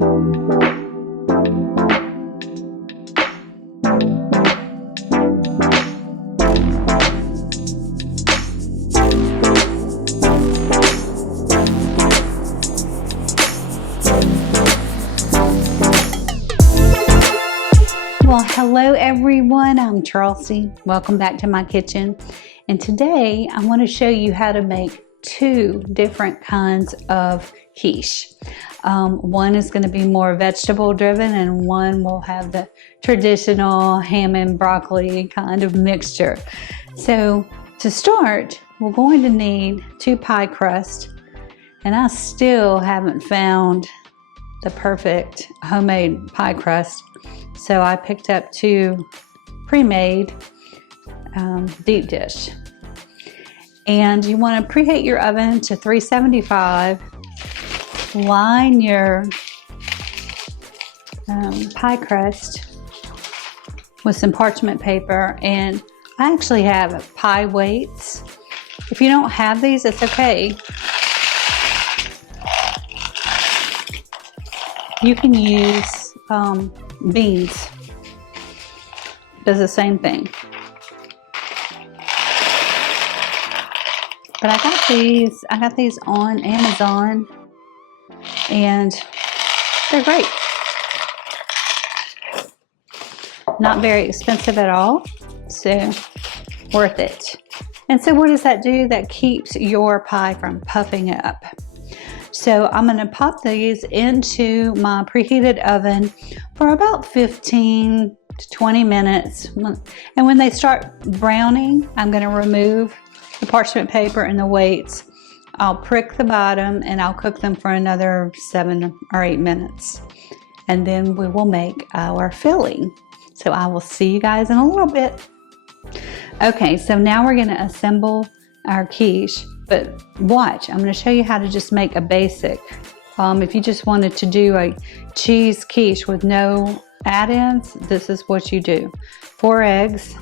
Well, hello everyone, I'm Chelsea. Welcome back to my kitchen. And today I want to show you how to make two different kinds of quiche. One is going to be more vegetable driven and one will have the traditional ham and broccoli kind of mixture. So to start, we're going to need 2 pie crusts, and I still haven't found the perfect homemade pie crust. So I picked up 2 pre-made deep dish. And you want to preheat your oven to 375. Line your pie crust with some parchment paper. And I actually have pie weights. If you don't have these, it's okay. You can use beans. Does the same thing. But I got these on Amazon and they're great. Not very expensive at all, so worth it. And so what does that do? That keeps your pie from puffing up. So I'm going to pop these into my preheated oven for about 15 to 20 minutes. And when they start browning, I'm going to remove the parchment paper and the weights. I'll prick the bottom and I'll cook them for another 7 or 8 minutes. And then we will make our filling. So I will see you guys in a little bit. Okay, so now we're going to assemble our quiche. But watch, I'm going to show you how to just make a basic. If you just wanted to do a cheese quiche with no add-ins, this is what you do. 4 eggs.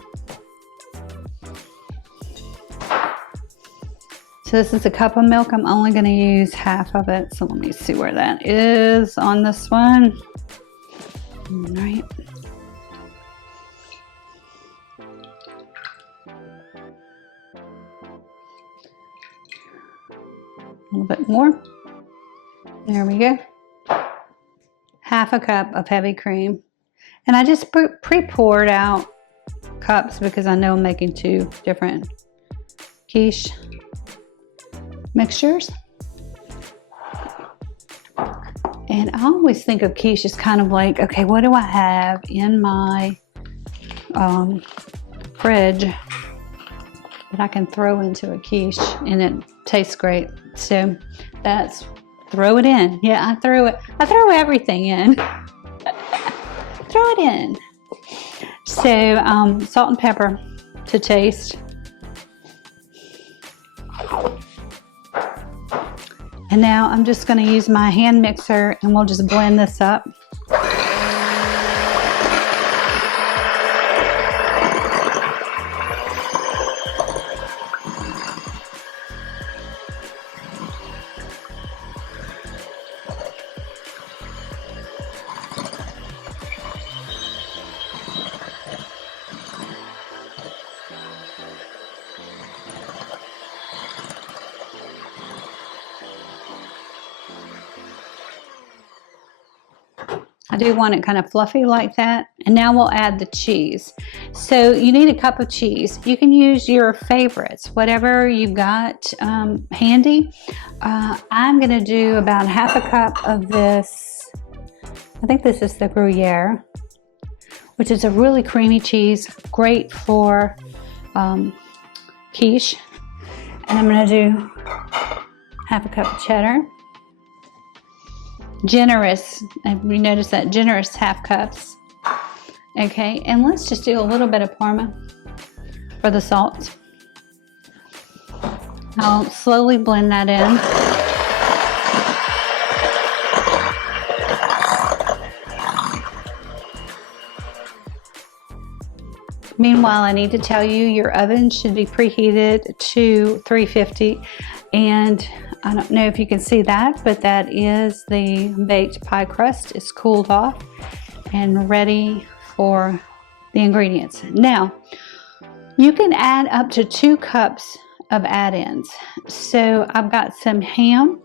So this is a cup of milk. I'm only going to use half of it. So let me see where that is on this one. All right. A little bit more. There we go. Half a cup of heavy cream. And I just pre-poured out cups because I know I'm making 2 different quiche mixtures. And I always think of quiche as kind of like, okay, what do I have in my fridge that I can throw into a quiche and it tastes great. So that's, throw it in. Yeah, I throw everything in. Throw it in. So salt and pepper to taste. And now I'm just going to use my hand mixer and we'll just blend this up. I do want it kind of fluffy like that. And now we'll add the cheese. So you need a cup of cheese. You can use your favorites, whatever you've got handy. I'm gonna do about half a cup of this. I think this is the Gruyere, which is a really creamy cheese, great for quiche. And I'm gonna do half a cup of cheddar. Generous, we notice that generous half cups. Okay, and let's just do a little bit of Parmesan for the salt. I'll slowly blend that in. Meanwhile, I need to tell you your oven should be preheated to 350, and I don't know if you can see that, but that is the baked pie crust. It's cooled off and ready for the ingredients. Now, you can add up to 2 cups of add-ins. So I've got some ham.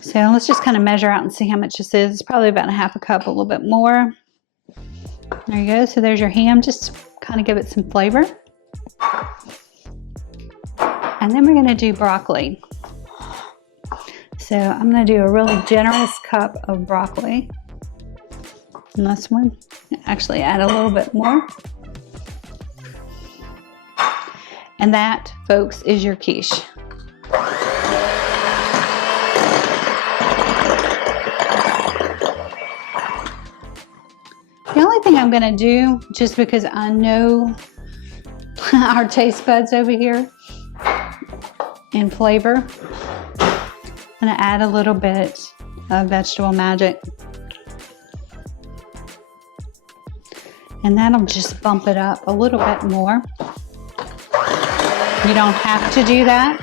So let's just kind of measure out and see how much this is. It's probably about 1/2 cup, a little bit more. There you go. So there's your ham. Just kind of give it some flavor. And then we're going to do broccoli. So I'm going to do a really generous cup of broccoli. And this one, actually add a little bit more. And that, folks, is your quiche. The only thing I'm going to do, just because I know our taste buds over here in flavor, I'm going to add a little bit of vegetable magic. And that'll just bump it up a little bit more. You don't have to do that.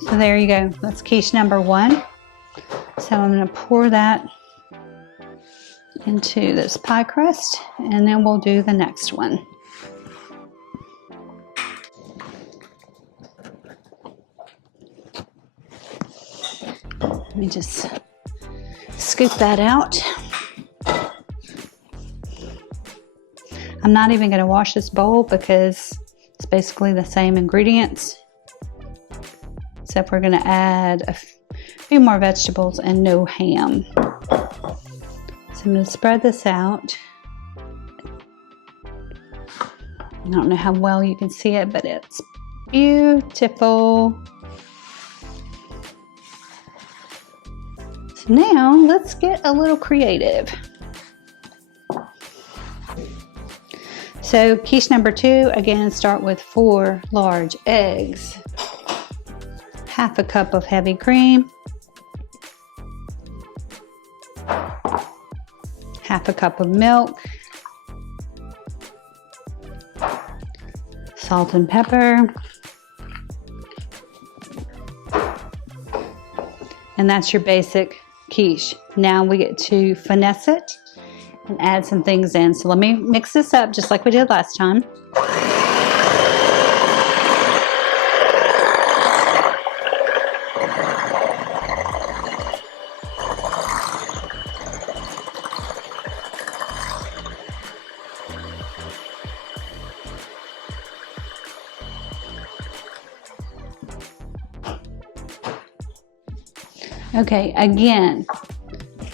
So there you go. That's quiche number 1. So I'm going to pour that into this pie crust, and then we'll do the next one. Let me just scoop that out. I'm not even going to wash this bowl because it's basically the same ingredients, except we're going to add a few more vegetables and no ham. So I'm going to spread this out. I don't know how well you can see it, but it's beautiful. So now let's get a little creative. So quiche number 2, again, start with 4 large eggs, 1/2 cup of heavy cream, 1/2 cup of milk, salt and pepper, and that's your basic quiche. Now we get to finesse it and add some things in. So let me mix this up just like we did last time. Okay, again,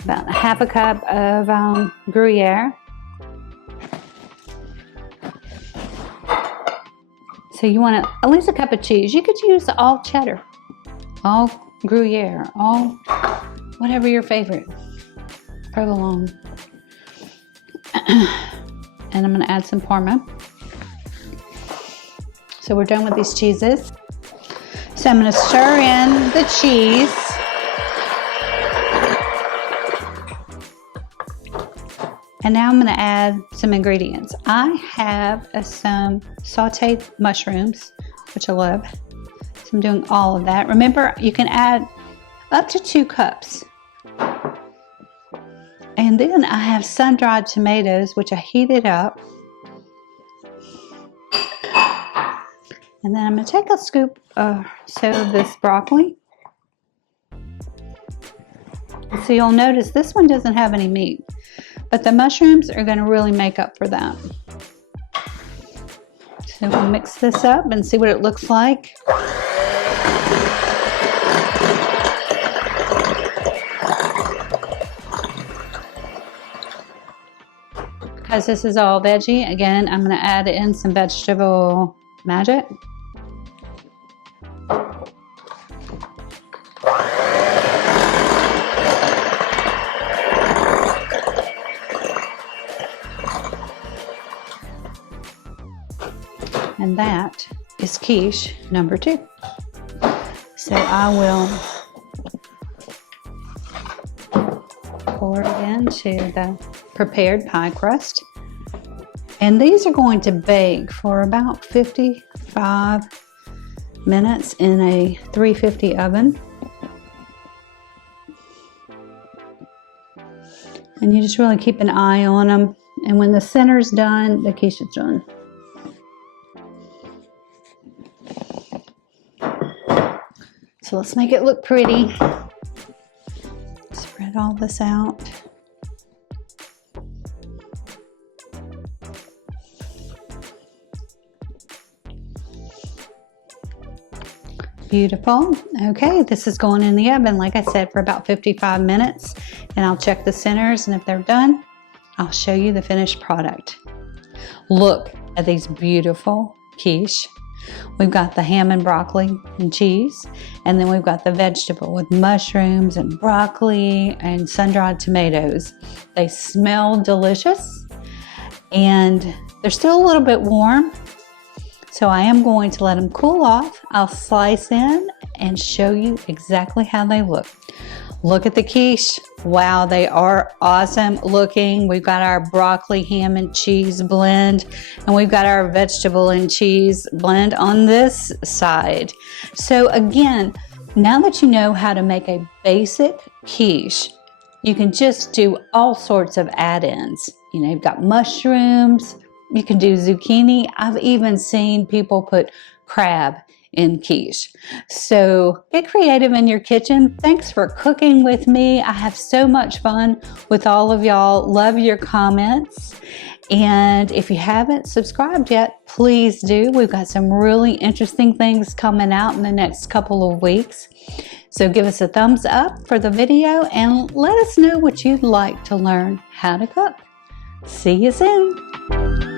about 1/2 cup of Gruyere. So you want at least a cup of cheese. You could use all cheddar, all Gruyere, all whatever your favorite. Provolone. And I'm going to add some Parmesan. So we're done with these cheeses. So I'm going to stir in the cheese. And now I'm going to add some ingredients. I have some sautéed mushrooms, which I love. So I'm doing all of that. Remember, you can add up to 2 cups. And then I have sun-dried tomatoes, which I heated up. And then I'm going to take a scoop or so of this broccoli. So you'll notice this one doesn't have any meat, but the mushrooms are going to really make up for that. So we'll mix this up and see what it looks like. Because this is all veggie, again, I'm going to add in some vegetable magic. And that is quiche number 2. So I will pour it into the prepared pie crust. And these are going to bake for about 55 minutes in a 350 oven. And you just really keep an eye on them. And when the center's done, the quiche is done. So let's make it look pretty. Spread all this out. Beautiful. Okay, this is going in the oven, like I said, for about 55 minutes. And I'll check the centers, and if they're done, I'll show you the finished product. Look at these beautiful quiche. We've got the ham and broccoli and cheese, and then we've got the vegetable with mushrooms and broccoli and sun-dried tomatoes. They smell delicious, and they're still a little bit warm. So I am going to let them cool off. I'll slice in and show you exactly how they look. Look at the quiche. Wow, they are awesome looking. We've got our broccoli, ham, and cheese blend, and we've got our vegetable and cheese blend on this side. So again, now that you know how to make a basic quiche, you can just do all sorts of add-ins. You know, you've got mushrooms, you can do zucchini. I've even seen people put crab in quiche. So get creative in your kitchen. Thanks for cooking with me. I have so much fun with all of y'all. Love your comments. And if you haven't subscribed yet, please do. We've got some really interesting things coming out in the next couple of weeks. So give us a thumbs up for the video and let us know what you'd like to learn how to cook. See you soon.